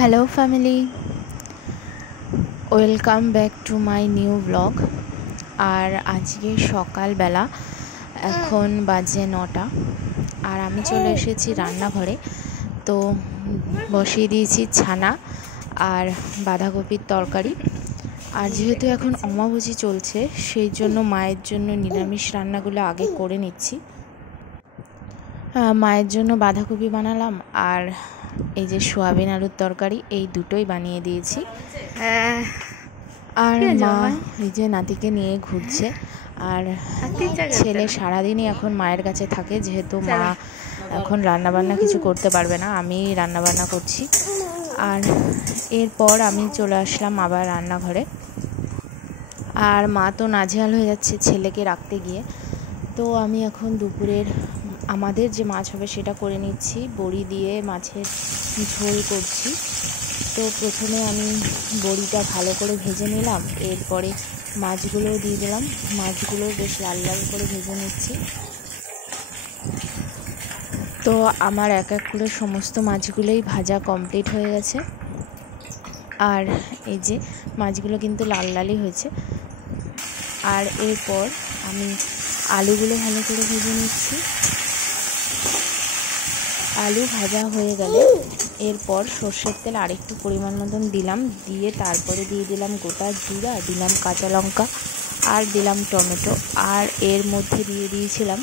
Hello family, welcome back to my new blog. আর আজকে সকালবেলা, এখন বাজে 9টা, আর আমি চলে এসেছি রান্নাঘরে। তো বসিয়ে দিয়েছি ছানা আর বাঁধাকপির তরকারি। আর যেহেতু এখন অমাবস্যা চলছে, সেই জন্য মায়ের জন্য নিরামিষ রান্নাগুলো আগে করে নিচ্ছি। মায়ের জন্য বাঁধাকপি বানালাম, আর এই যে সোয়াবিন আলুর তরকারি, এই দুটোই বানিয়ে দিয়েছি। আর মা এই যে নাতিকে নিয়ে ঘুরছে। আর ছেলে সারাদিনই এখন মায়ের কাছে থাকে, যেহেতু মা এখন রান্নাবান্না কিছু করতে পারবে না, আমি রান্নাবান্না করছি। আর এরপর আমি চলে আসলাম আবার রান্নাঘরে। আর মা তো নাজেহাল হয়ে যাচ্ছে ছেলেকে রাখতে গিয়ে। তো আমি এখন দুপুরের আমাদের যে মাছ হবে সেটা করে নিচ্ছি। বড়ি দিয়ে মাছের ঝোল করছি। তো প্রথমে আমি বড়িটা ভালো করে ভেজে নিলাম, এরপরে মাছগুলো দিয়ে দিলাম। মাছগুলো বেশ লাল লাল করে ভেজে নিচ্ছি। তো আমার এক এক করে সমস্ত মাছগুলোই ভাজা কমপ্লিট হয়ে গেছে। আর এই যে মাছগুলো কিন্তু লাল লালই হয়েছে। আর এরপর আমি আলুগুলো ভালো করে ভেজে নিচ্ছি। আলু ভাজা হয়ে গেলে এরপর সর্ষের তেল আরেকটু পরিমাণ মতন দিলাম, দিয়ে তারপরে দিয়ে দিলাম গোটা জিরা, দিলাম কাঁচা লঙ্কা, আর দিলাম টমেটো। আর এর মধ্যে দিয়ে দিয়েছিলাম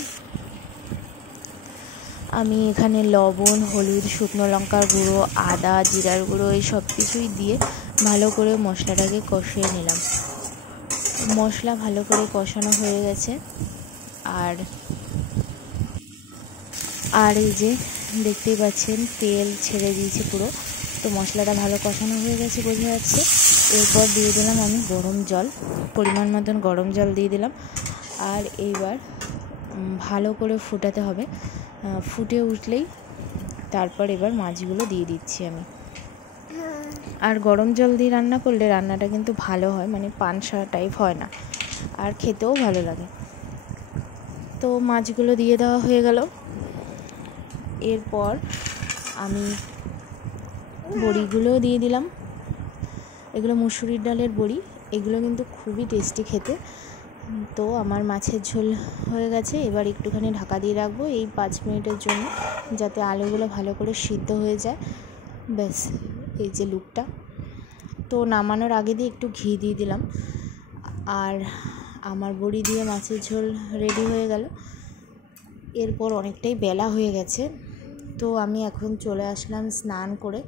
আমি এখানে লবণ, হলুদ, শুকনো লঙ্কার গুঁড়ো, আদা, জিরার গুঁড়ো, এই সব কিছুই দিয়ে ভালো করে মশলাটাকে কষিয়ে নিলাম। মশলা ভালো করে কষানো হয়ে গেছে। আর এই যে দেখতেই পাচ্ছেন তেল ছেড়ে দিয়েছে পুরো। তো মশলাটা ভালো কষানো হয়ে গেছে বোঝা যাচ্ছে। এরপর দিয়ে দিলাম আমি গরম জল, পরিমাণ মতন গরম জল দিয়ে দিলাম। আর এইবার ভালো করে ফুটাতে হবে। ফুটে উঠলেই তারপর এবার মাছগুলো দিয়ে দিচ্ছি আমি। আর গরম জল দিয়ে রান্না করলে রান্নাটা কিন্তু ভালো হয়, মানে পানসা টাইপ হয় না, আর খেতেও ভালো লাগে। তো মাছগুলো দিয়ে দেওয়া হয়ে গেল। এরপর আমি বড়িগুলোও দিয়ে দিলাম। এগুলো মুসুরির ডালের বড়ি, এগুলো কিন্তু খুবই টেস্টি খেতে। তো আমার মাছের ঝোল হয়ে গেছে। এবার একটুখানি ঢাকা দিয়ে রাখবো এই 5 মিনিটের জন্য, যাতে আলুগুলো ভালো করে সিদ্ধ হয়ে যায়। ব্যাস, এই যে লুকটা। তো নামানোর আগে দিয়ে একটু ঘি দিয়ে দিলাম। আর আমার বড়ি দিয়ে মাছের ঝোল রেডি হয়ে গেল। এরপর অনেকটাই বেলা হয়ে গেছে, তো আমি এখন চলে আসলাম স্নান করে।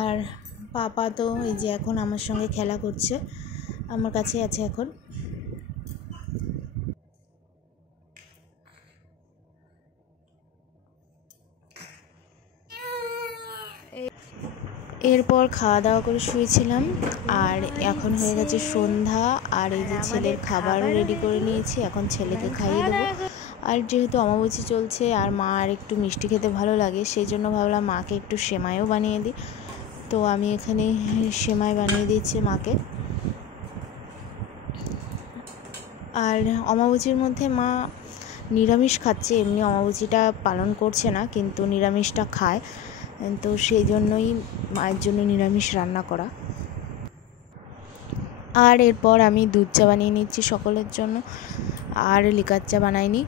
আর পাপা তো এই যে এখন আমার সঙ্গে খেলা করছে, আমার কাছে আছে এখন। এরপর খাওয়া দাওয়া করে শুয়েছিলাম। আর এখন হয়ে গেছে সন্ধ্যা। আর এই যে ছেলের খাবারও রেডি করে নিয়েছি, এখন ছেলেকে খাইয়ে দেবো। আর যেহেতু অমাবস্যা চলছে আর মা আর একটু মিষ্টি খেতে ভালো লাগে, সেই জন্য ভাবলাম মাকে একটু সেমাইও বানিয়ে দিই। তো আমি এখানে সেমাই বানিয়ে দিচ্ছি মাকে। আর অমাবস্যার মধ্যে মা নিরামিষ খাচ্ছে, এমনি অমাবস্যাটা পালন করছে না, কিন্তু নিরামিষটা খায়। তো সেই জন্যই মায়ের জন্য নিরামিষ রান্না করা। আর এরপর আমি দুধ চা বানিয়ে নিচ্ছি সকলের জন্য, আর লিকার চা বানাইনি।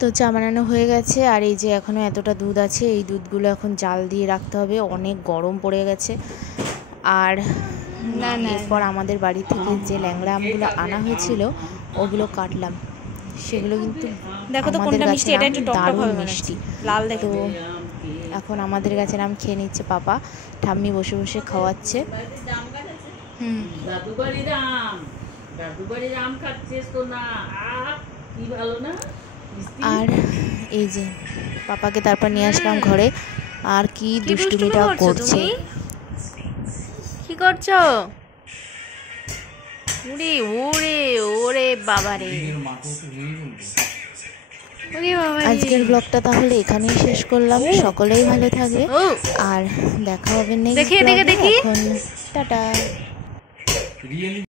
তো চা বানানো হয়ে গেছে। আর এই যে এখনও এতটা দুধ আছে, এই দুধগুলো এখন জাল দিয়ে রাখতে হবে, অনেক গরম পড়ে গেছে। আর এরপর আমাদের বাড়ি থেকে যে ল্যাংড়া আমগুলো আনা হয়েছিল ওগুলো কাটলাম। সেগুলো কিন্তু দেখো তো কোনটা মিষ্টি, এটা একটু টক টক হবে মিষ্টি, লাল দেখো। তো এখন আমাদের গাছের আম খেয়ে নিচ্ছে পাপা, ঠাম্মি বসে বসে খাওয়াচ্ছে। আর এই যে পাপাকে তারপর নিয়ে আসলাম ঘরে। আর কি দুষ্টুমিটা করছে, কি করছো? ওরে ওরে ওরে বাবারে, আজকের ব্লগটা তাহলে এখানেই শেষ করলাম। সকলেই ভালো থাকবে, আর দেখা হবে নেক্সট ব্লগে। এখন টাটা।